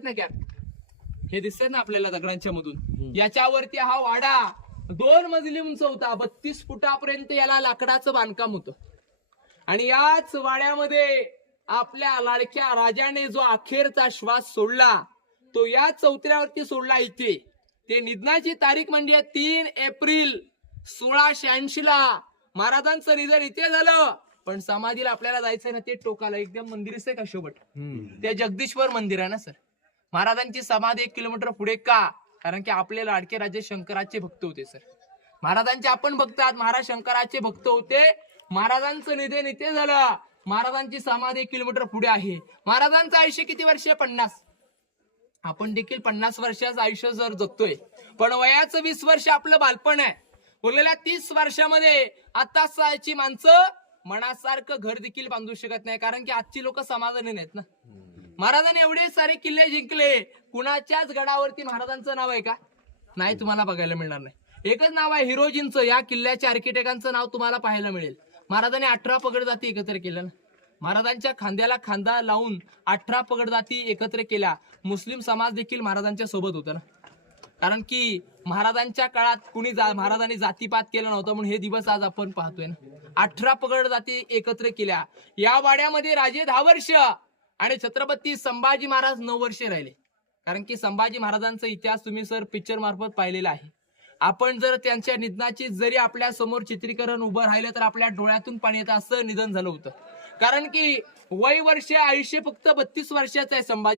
दिसत नाही क्या, हे दिसतंय ना आपल्याला दगडांच्या मधून, याच्यावरती हा वाडा 2 मजली उंच होता. 32 फुटापर्यंत याला लाकडाचं बांधकाम होतं. आणि याच वाड्यामध्ये आपल्या लाडक्या राजाने जो अखेरचा श्वास सोडला तो या चौथऱ्यावरती सोडला. इथे ते निधनाची तारीख म्हणजे 3 एप्रिल 1686 ला महाराजांचं निधन इथे झालं. पण समाधीला आपल्याला जायचंय ना, ते टोकाला एकदम मंदिर आहे का शेवट, ते जगदीश्वर मंदिर आहे ना सर. महाराजांची समाधी 1 किलोमीटर पुढे का, कारण की आपले लाडके राजे शंकराचे भक्त होते सर. महाराजांचे आपण भक्त आहात, महाराज शंकराचे भक्त होते. महाराजांचं निधन इथे झालं. महाराजांची समाधी 1 किलोमीटर पुढे आहे. महाराजांचं आयुष्य किती वर्ष? 50. आपण देखील 50 वर्षाचं आयुष्य जर जगतोय, पण वयाचं 20 वर्ष आपलं बालपण आहे. उरलेल्या 30 वर्षामध्ये आताची माणसं मनासारखं घर देखील बांधू शकत नाही, कारण की आजची लोक समाधानी नाहीत ना. महाराजांनी एवढे सारे किल्ले जिंकले, कुणाच्याच गडावरती महाराजांचं नाव आहे का? नाही, तुम्हाला बघायला मिळणार नाही. एकच नाव आहे हिरोजींचं. या किल्ल्याच्या आर्किटेक्टांचं नाव तुम्हाला पाहायला मिळेल. महाराजांनी 18 पगड जाती एकत्र केल्या ना. महाराजांच्या खांद्याला खांदा लावून 18 पगड जाती एकत्र केल्या. मुस्लिम समाज देखील महाराजांच्या सोबत होता ना, कारण की महाराजांच्या काळात कुणी महाराजांनी जातीपात केला नव्हता, म्हणून हे दिवस आज आपण पाहतोय ना. 18 पगड जाती एकत्र केल्या. या वाड्यामध्ये राजे 10 वर्ष आणि छत्रपती संभाजी महाराज 9 वर्षे राहिले. कारण की संभाजी महाराजांचा इतिहास तुम्ही सर पिक्चर मार्फत पाहिलेला आहे. आपण जर त्यांच्या निधनाची जरी आपल्या समोर चित्रीकरण उभं राहिलं तर आपल्या डोळ्यातून पाणी येतं. असं निधन झालं होतं. कारण की वय वर्ष आयुष्य फक्त 32 वर्षाचं आहे संभाजी